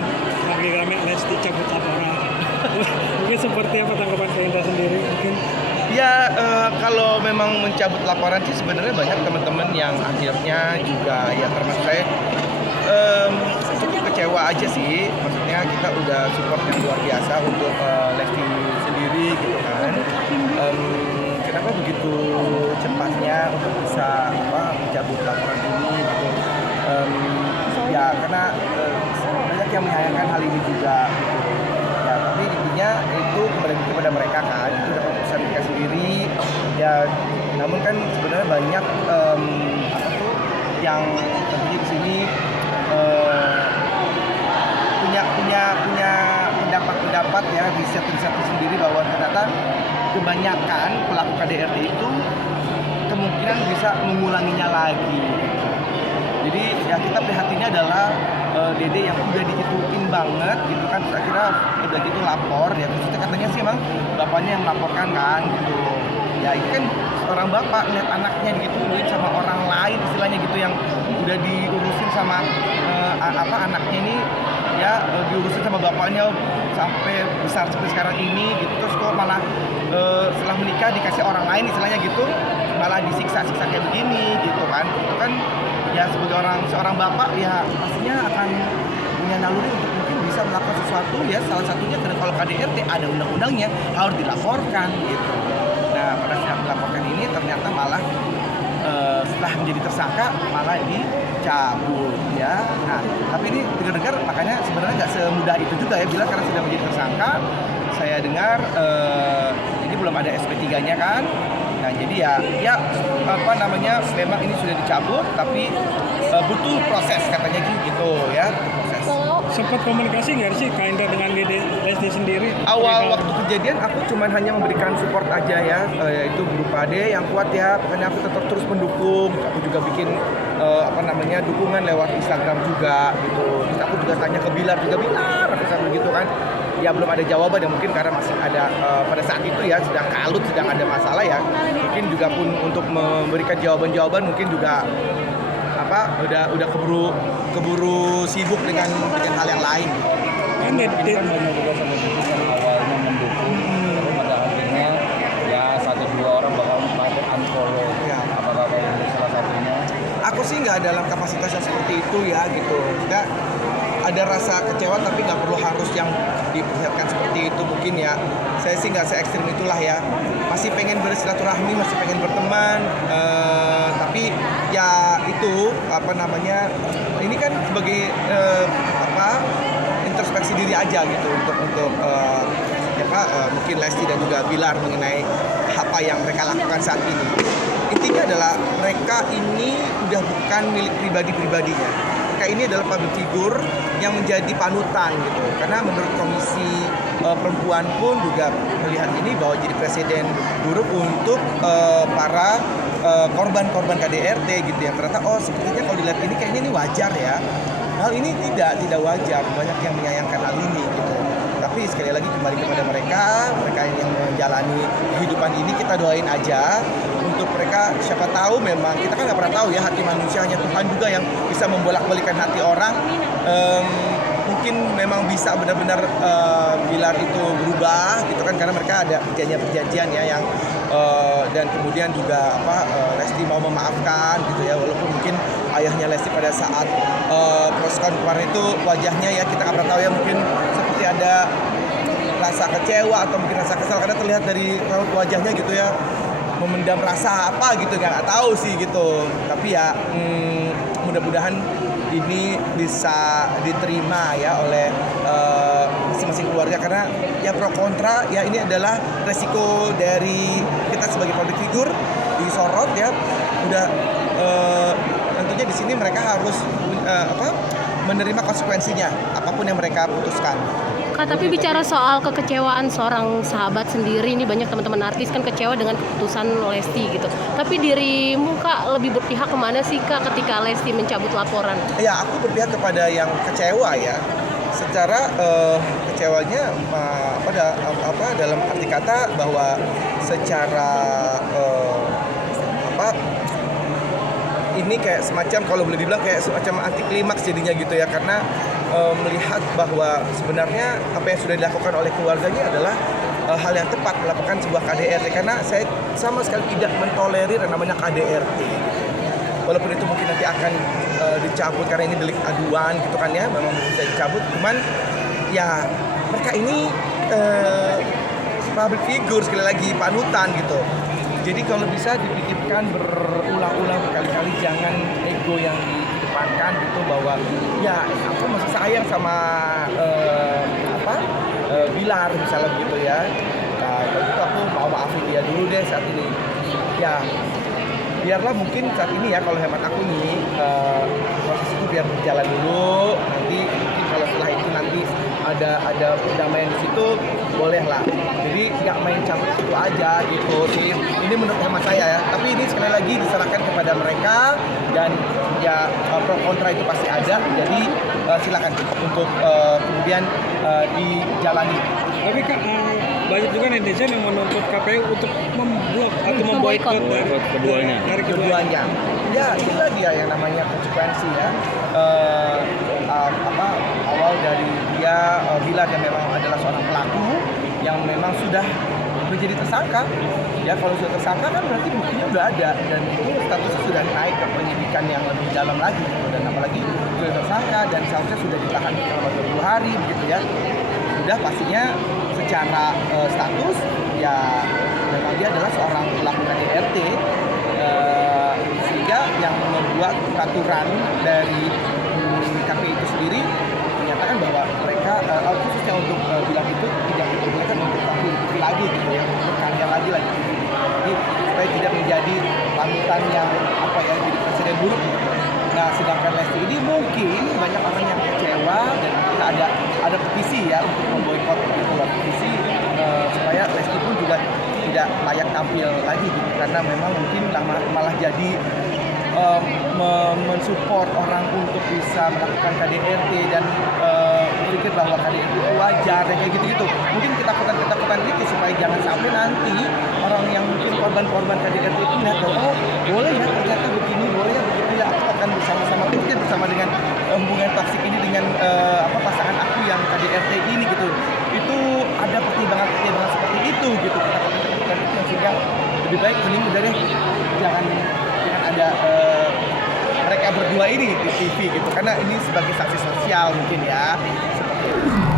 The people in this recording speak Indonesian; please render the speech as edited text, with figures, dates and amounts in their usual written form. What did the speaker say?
kemarin lagi rame Lesti cabut laporan. Mungkin seperti apa tanggapan Kak Indra sendiri mungkin? Ya kalau memang mencabut laporan sih sebenarnya banyak teman-teman yang akhirnya juga ya termasuk saya cukup kecewa aja sih. Maksudnya kita udah support yang luar biasa untuk Lesti sendiri gitu kan. Kenapa begitu cepatnya untuk bisa mencabut laporan ini gitu. Ya karena banyak yang menyayangkan hal ini juga gitu. Ya tapi intinya itu kembali kepada mereka kan, itu udah keputusan mereka sendiri ya. Namun kan sebenarnya banyak yang tentunya di sini punya pendapat ya, riset sendiri bahwa ternyata kebanyakan pelaku KDRT itu kemungkinan bisa mengulanginya lagi. Jadi ya kita prihatinnya adalah Dede yang udah digituin banget gitu kan, terus akhirnya udah gitu lapor ya, terus katanya sih emang bapaknya yang melaporkan kan gitu. Ya ini kan seorang bapak lihat anaknya digituin sama orang lain istilahnya gitu, yang udah diurusin sama anaknya ini ya, diurusin sama bapaknya sampai besar seperti sekarang ini gitu, terus kok malah setelah menikah dikasih orang lain istilahnya gitu, malah disiksa-siksa kayak begini gitu kan. Itu kan ya sebagai seorang bapak ya pastinya akan punya naluri untuk mungkin bisa melakukan sesuatu ya, salah satunya kalau KDRT ada undang-undangnya harus dilaporkan gitu. Nah pada saat melaporkan ini ternyata malah setelah menjadi tersangka malah dicabut ya. Nah tapi ini dengar-dengar makanya sebenarnya nggak semudah itu juga ya, bila karena sudah menjadi tersangka saya dengar ini belum ada SP3-nya kan. Nah jadi ya memang ini sudah dicabut tapi butuh proses katanya gitu ya, proses. Sempat komunikasi nggak sih Kak Indra dengan Dede Lesti sendiri? Awal waktu kejadian aku cuma hanya memberikan support aja ya, yaitu berupa yang kuat ya, pokoknya aku tetap terus mendukung. Aku juga bikin dukungan lewat Instagram juga gitu. Terus aku juga tanya ke Bilar aku sampai gitu kan. Ya belum ada jawaban ya, mungkin karena masih ada pada saat itu ya sedang kalut, sedang ada masalah ya. Mungkin juga pun untuk memberikan jawaban mungkin juga udah keburu sibuk dengan hal yang lain. Kan Dede banyak juga sama Dede yang awalnya mendukung, tapi pada akhirnya ya 1-2 orang bakal unfollow. Ya. Apakah itu salah satunya? Aku sih nggak dalam kapasitas yang seperti itu ya gitu. Nggak ada rasa kecewa tapi nggak perlu harus yang diperlihatkan seperti itu mungkin ya. Saya sih nggak se-ekstrim itulah ya. Masih pengen bersilaturahmi, masih pengen berteman. Tapi ya itu ini kan sebagai introspeksi diri aja gitu untuk mungkin Lesti dan juga Bilar mengenai apa yang mereka lakukan saat ini. Intinya adalah mereka ini udah bukan milik pribadinya. Mereka ini adalah public figure yang menjadi panutan gitu. Karena menurut Komisi Perempuan pun juga melihat ini bahwa jadi presiden buruk untuk para korban-korban KDRT gitu ya. Ternyata sepertinya kalau dilihat ini kayaknya ini wajar ya. Hal ini tidak wajar. Banyak yang menyayangkan hal ini gitu. Tapi sekali lagi kembali kepada mereka yang menjalani kehidupan ini, kita doain aja untuk mereka. Siapa tahu memang kita kan nggak pernah tahu ya, hati manusia hanya Tuhan juga yang bisa membolak-balikan hati orang. Mungkin memang bisa benar-benar Bilar itu berubah gitu kan, karena mereka ada perjanjian ya yang dan kemudian juga Lesti mau memaafkan gitu ya, walaupun mungkin ayahnya Lesti pada saat proses kemarin itu wajahnya ya kita nggak pernah tahu ya, mungkin seperti ada rasa kecewa atau mungkin rasa kesal karena terlihat dari raut wajahnya gitu ya, memendam rasa apa gitu, nggak tahu sih gitu. Tapi ya mudah-mudahan ini bisa diterima ya oleh masing-masing keluarga, karena ya pro kontra ya ini adalah resiko dari kita sebagai public figure disorot ya. Udah tentunya di sini mereka harus menerima konsekuensinya apapun yang mereka putuskan. Kak, tapi bicara soal kekecewaan seorang sahabat sendiri, ini banyak teman-teman artis kan kecewa dengan keputusan Lesti gitu. Tapi dirimu Kak lebih berpihak kemana sih Kak ketika Lesti mencabut laporan? Ya aku berpihak kepada yang kecewa ya. Secara kecewanya dalam arti kata bahwa secara ini kayak semacam, kalau boleh dibilang kayak semacam anti klimaks jadinya gitu ya, karena melihat bahwa sebenarnya apa yang sudah dilakukan oleh keluarganya adalah hal yang tepat melakukan sebuah KDRT, karena saya sama sekali tidak mentolerir yang namanya KDRT. Walaupun itu mungkin nanti akan dicabut karena ini delik aduan gitu kan ya, memang bisa dicabut, cuman ya mereka ini public figure, sekali lagi panutan gitu. Jadi kalau bisa dipikirkan berulang-ulang berkali-kali, jangan ego yang dikedepankan gitu, bahwa ya aku masih sayang sama Bilar misalnya gitu ya. Nah kalau gitu aku mau maafin dia dulu deh saat ini. Ya biarlah mungkin saat ini ya, kalau hemat aku nih proses itu biar berjalan dulu. Nanti mungkin kalau setelah itu nanti ada perdamaian di situ, boleh lah. Jadi nggak main campur situ aja gitu sih. Ini menurut hemat saya ya. Tapi ini sekali lagi diserahkan kepada mereka, dan ya pro kontra itu pasti ada. Jadi silakan untuk kemudian dijalani. Tapi Kak, banyak juga netizen yang menuntut KPU untuk memblok atau memboikot keduanya. dari keduanya. Ya, itulah dia yang namanya konsekuensi ya. Awal dari dia Bilar yang memang adalah seorang pelaku yang memang sudah menjadi tersangka. Ya kalau sudah tersangka kan berarti buktinya udah ada, dan itu statusnya sudah naik ke penyidikan yang lebih dalam lagi gitu. Dan apalagi sudah tersangka dan seharusnya sudah ditahan selama 20 hari begitu ya. Sudah pastinya secara status ya memang dia adalah seorang pelaku KDRT, sehingga yang membuat peraturan dari KPI itu sendiri menyatakan bahwa mereka khususnya untuk Bilar itu tidak diperbolehkan untuk tampil lagi gitu ya, untuk karya lagi. Jadi supaya tidak menjadi panutan yang jadi presiden buruk gitu. Nah sedangkan Lesti ini mungkin banyak orang yang kecewa, dan kita ada petisi ya untuk memboikot gitu, petisi supaya Lesti pun juga tidak layak tampil lagi gitu, karena memang mungkin malah jadi mensupport orang untuk bisa melakukan KDRT dan berpikir bahwa KDRT itu wajar dan kayak gitu-gitu. Mungkin ketakutan itu supaya jangan sampai nanti orang yang mungkin korban KDRT itu melihat bahwa oh boleh ya ternyata begini, boleh ya begitu ya, aku akan bersama-sama mungkin bersama dengan hubungan toksik ini dengan pasangan aku yang KDRT ini gitu. Itu ada pertimbangan seperti itu gitu, ketakutan itu yang sehingga lebih baik mending udah deh jangan ada mereka berdua ini di TV gitu, karena ini sebagai saksi sosial mungkin ya seperti itu.